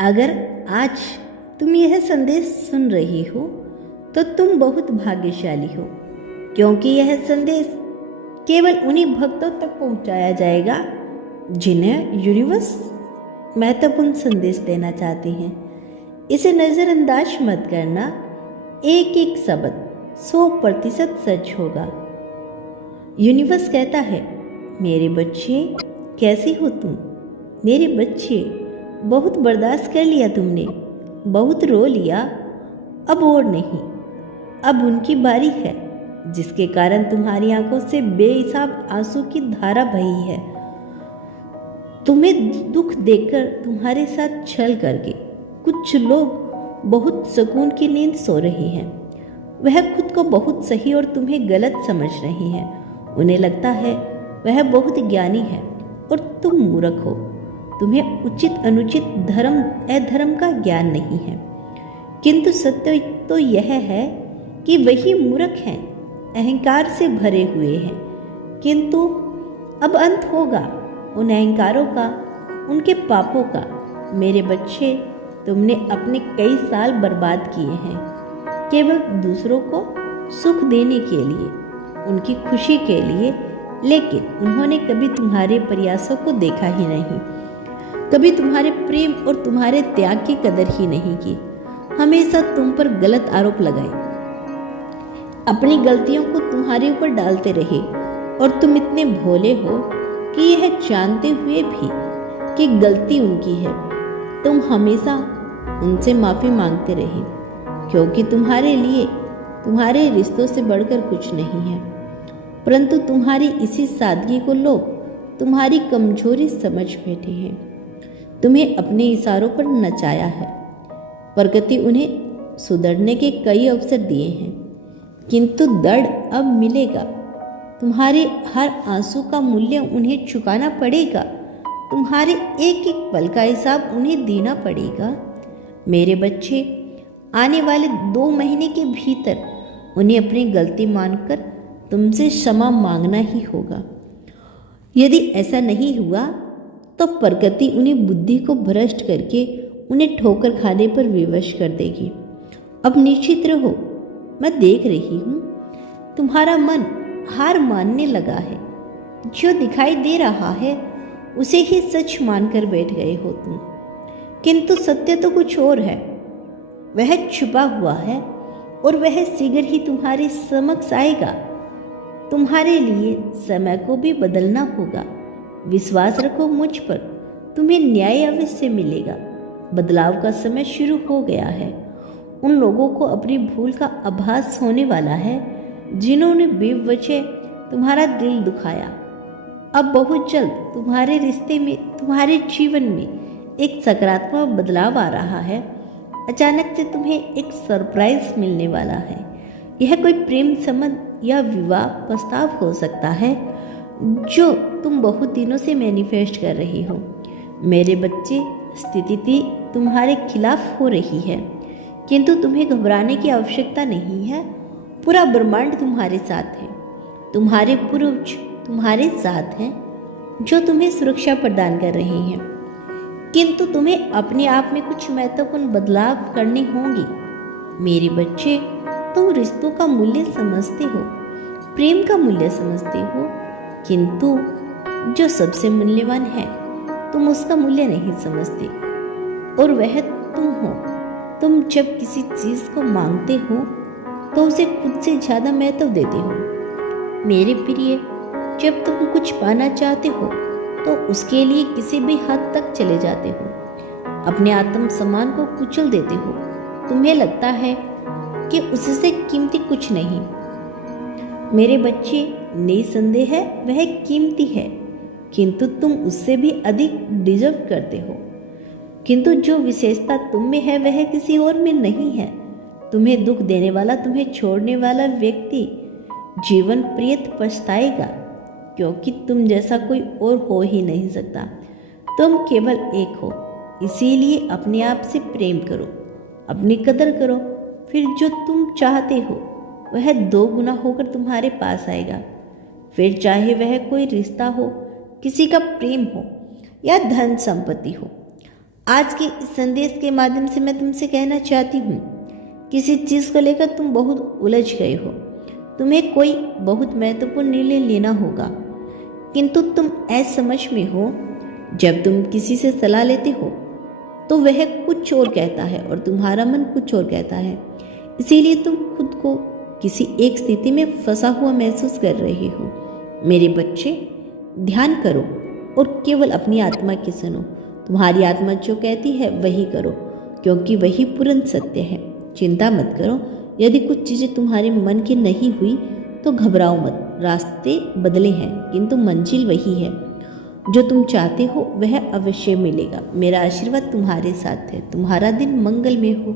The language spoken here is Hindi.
अगर आज तुम यह संदेश सुन रही हो तो तुम बहुत भाग्यशाली हो, क्योंकि यह संदेश केवल उन्हीं भक्तों तक पहुंचाया जाएगा जिन्हें यूनिवर्स महत्वपूर्ण संदेश देना चाहते हैं। इसे नज़रअंदाज मत करना। एक एक शब्द 100% सच होगा। यूनिवर्स कहता है, मेरे बच्चे कैसी हो तुम? मेरे बच्चे, बहुत बर्दाश्त कर लिया तुमने, बहुत रो लिया, अब और नहीं। अब उनकी बारी है, जिसके कारण तुम्हारी आंखों से बेहिसाब आंसू की धारा बही है। तुम्हें दुख देकर तुम्हारे साथ छल करके कुछ लोग बहुत सुकून की नींद सो रहे हैं। वह खुद को बहुत सही और तुम्हें गलत समझ रहे हैं। उन्हें लगता है वह बहुत ज्ञानी है और तुम मूर्ख हो। तुम्हें उचित अनुचित धर्म अधर्म का ज्ञान नहीं है। किंतु सत्य तो यह है कि वही मूर्ख हैं, अहंकार से भरे हुए हैं। किंतु अब अंत होगा उन अहंकारों का, उनके पापों का। मेरे बच्चे, तुमने अपने कई साल बर्बाद किए हैं केवल दूसरों को सुख देने के लिए, उनकी खुशी के लिए, लेकिन उन्होंने कभी तुम्हारे प्रयासों को देखा ही नहीं, कभी तुम्हारे प्रेम और तुम्हारे त्याग की कदर ही नहीं की। हमेशा तुम पर गलत आरोप लगाए, अपनी गलतियों को तुम्हारे ऊपर डालते रहे, और तुम इतने भोले हो कि यह जानते हुए भी कि गलती उनकी है, तुम हमेशा उनसे माफ़ी मांगते रहे, क्योंकि तुम्हारे लिए तुम्हारे रिश्तों से बढ़कर कुछ नहीं है। परंतु तुम्हारी इसी सादगी को लोग तुम्हारी कमजोरी समझ बैठे हैं। तुम्हें अपने इशारों पर नचाया है। प्रकृति उन्हें सुधरने के कई अवसर दिए हैं, किंतु दर्द अब मिलेगा। तुम्हारे हर आंसू का मूल्य उन्हें चुकाना पड़ेगा। तुम्हारे एक एक पल का हिसाब उन्हें देना पड़ेगा। मेरे बच्चे, आने वाले 2 महीने के भीतर उन्हें अपनी गलती मानकर तुमसे क्षमा मांगना ही होगा। यदि ऐसा नहीं हुआ तो प्रकृति उन्हें बुद्धि को भ्रष्ट करके उन्हें ठोकर खाने पर विवश कर देगी। अब निश्चित रहो, मैं देख रही हूँ तुम्हारा मन हार मानने लगा है। जो दिखाई दे रहा है उसे ही सच मानकर बैठ गए हो तुम, किंतु सत्य तो कुछ और है। वह छुपा हुआ है और वह शीघ्र ही तुम्हारे समक्ष आएगा। तुम्हारे लिए समय को भी बदलना होगा। विश्वास रखो मुझ पर, तुम्हें न्याय अवश्य मिलेगा। बदलाव का समय शुरू हो गया है। उन लोगों को अपनी भूल का आभास होने वाला है जिन्होंने बेवजह तुम्हारा दिल दुखाया। अब बहुत जल्द तुम्हारे रिश्ते में, तुम्हारे जीवन में एक सकारात्मक बदलाव आ रहा है। अचानक से तुम्हें एक सरप्राइज मिलने वाला है। यह कोई प्रेम संबंध या विवाह प्रस्ताव हो सकता है जो तुम बहुत दिनों से मैनिफेस्ट कर रही हो। मेरे बच्चे, स्थिति तुम्हारे खिलाफ हो रही है, किंतु तुम्हें घबराने की आवश्यकता नहीं है। पूरा ब्रह्मांड तुम्हारे साथ है। तुम्हारे पूर्वज तुम्हारे साथ हैं जो तुम्हें सुरक्षा प्रदान कर रहे हैं, किंतु तुम्हें अपने आप में कुछ महत्वपूर्ण बदलाव करने होंगे। मेरे बच्चे, तुम रिश्तों का मूल्य समझते हो, प्रेम का मूल्य समझते हो, किंतु जो सबसे मूल्यवान है तुम उसका मूल्य नहीं समझते, और वह तुम हो। तुम जब किसी चीज़ को मांगते हो तो उसे खुद से ज़्यादा महत्व देते हो। मेरे प्रिय, जब तुम कुछ पाना चाहते हो तो उसके लिए किसी भी हद तक चले जाते हो, अपने आत्म सम्मान को कुचल देते हो। तुम्हें लगता है कि उससे कीमती कुछ नहीं। मेरे बच्चे, निसंदेह है वह कीमती है, किंतु तुम उससे भी अधिक डिजर्व करते हो। किंतु जो विशेषता तुम में है वह किसी और में नहीं है। तुम्हें दुख देने वाला, तुम्हें छोड़ने वाला व्यक्ति जीवन पर्यंत पछताएगा, क्योंकि तुम जैसा कोई और हो ही नहीं सकता। तुम केवल एक हो। इसीलिए अपने आप से प्रेम करो, अपनी कदर करो। फिर जो तुम चाहते हो वह 2 गुना होकर तुम्हारे पास आएगा। फिर चाहे वह कोई रिश्ता हो, किसी का प्रेम हो या धन संपत्ति हो, आज के इस संदेश के माध्यम से मैं तुमसे कहना चाहती हूँ, किसी चीज़ को लेकर तुम बहुत उलझ गए हो, तुम्हें कोई बहुत महत्वपूर्ण निर्णय लेना होगा, किंतु तुम असमझ में हो। जब तुम किसी से सलाह लेते हो तो वह कुछ और कहता है और तुम्हारा मन कुछ और कहता है, इसीलिए तुम खुद को किसी एक स्थिति में फंसा हुआ महसूस कर रहे हो। मेरे बच्चे, ध्यान करो और केवल अपनी आत्मा की सुनो। तुम्हारी आत्मा जो कहती है वही करो, क्योंकि वही पूर्ण सत्य है। चिंता मत करो, यदि कुछ चीज़ें तुम्हारे मन की नहीं हुई तो घबराओ मत। रास्ते बदले हैं किंतु मंजिल वही है। जो तुम चाहते हो वह अवश्य मिलेगा। मेरा आशीर्वाद तुम्हारे साथ है। तुम्हारा दिन मंगलमय हो।